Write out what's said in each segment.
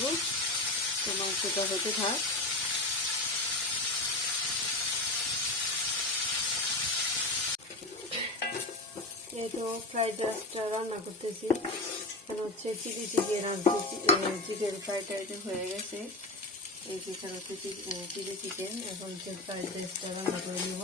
দিব তো মাংসটা হতে থাক। এই তো ফ্রাইড রাইসটা রান্না করতেছি। এখানে হচ্ছে চিলি চিকেন আর চিকেন ফ্রাইড রাইস হয়ে গেছে। এই চিকেন হচ্ছে চিলি চিকেন এখন হচ্ছে ফ্রাইড রাইসটা রান্না করে নিব।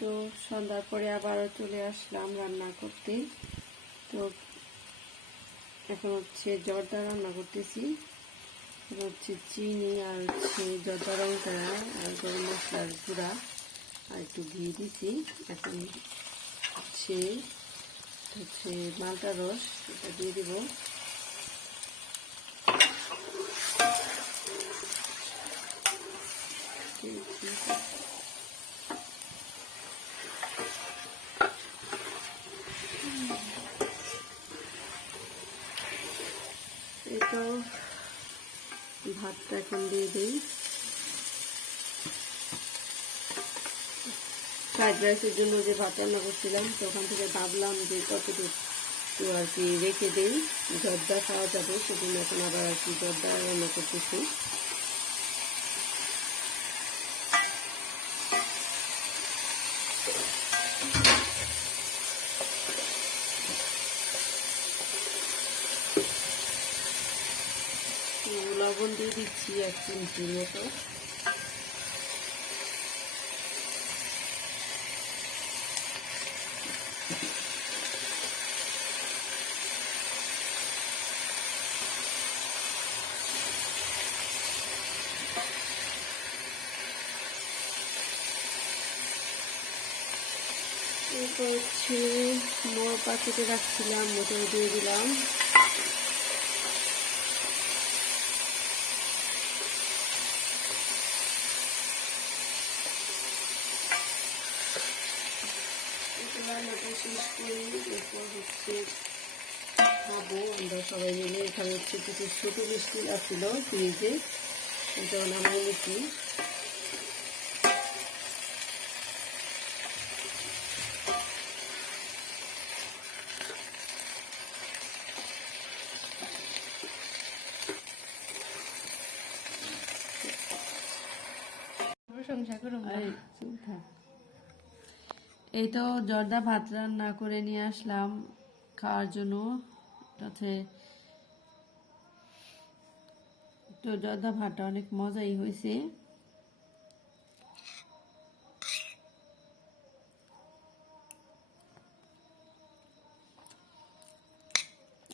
তো সন্ধ্যার পরে আবারও চলে আসলাম রান্না করতে। তো এখন হচ্ছে জর্দা রান্না করতেছি। হচ্ছে চিনি আর হচ্ছে জর্দা রং করা আর গরম মশলার গুঁড়া আর একটু ঘি দিছি। এখন হচ্ছে হচ্ছে মালটা রস, এটা দিয়ে দিব। এই ভাতটা এখন দিয়ে দিই। ফ্রাইড রাইসের জন্য যে ভাত রান্না করছিলাম, তো ওখান থেকে ভাবলাম যে কতটুকু আর কি রেখে দিই। জর্দা খাওয়া যাবে সেদিন এখন আবার আর কি জর্দা রান্না করতেছি। লবণ দিয়ে দিচ্ছি এক চিমচির মতো এরপর হচ্ছে মোর পাখিতে রাখছিলাম মোটর দিয়ে দিলাম। রান্নাটা শেষ করি এরপর হচ্ছে খাব আমরা সবাই মিলে। এখানে হচ্ছে কিছু ছোটো মিষ্টি আসছিল ফ্রিজে এটা নামাই নিচ্ছি প্রশংসা করুন এই, তো জর্দা ভাত রান্না করে নিয়ে আসলাম খাওয়ার জন্য। তাতে তো জর্দা ভাতটা অনেক মজাই হয়েছে।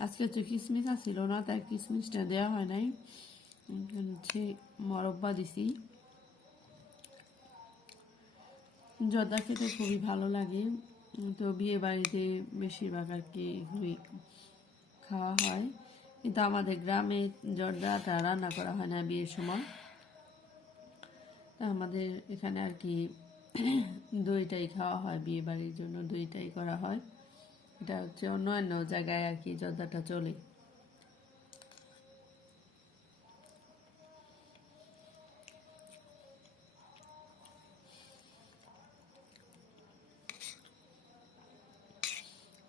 আজকে তো কিসমিস আসছিল না তাই কিসমিসটা দেওয়া হয় নাই। মরব্বা দিছি। জর্দা খেতে খুবই ভালো লাগে। তো বিয়ে বাড়িতে বেশিরভাগ আর কি এগুলোই খাওয়া হয়। কিন্তু আমাদের গ্রামে জর্দাটা রান্না করা হয় না বিয়ের সময়। তা আমাদের এখানে আর কি দইটাই খাওয়া হয়, বিয়ে বাড়ির জন্য দইটাই করা হয়। এটা হচ্ছে অন্য অন্য জায়গায় আর কি জর্দাটা চলে।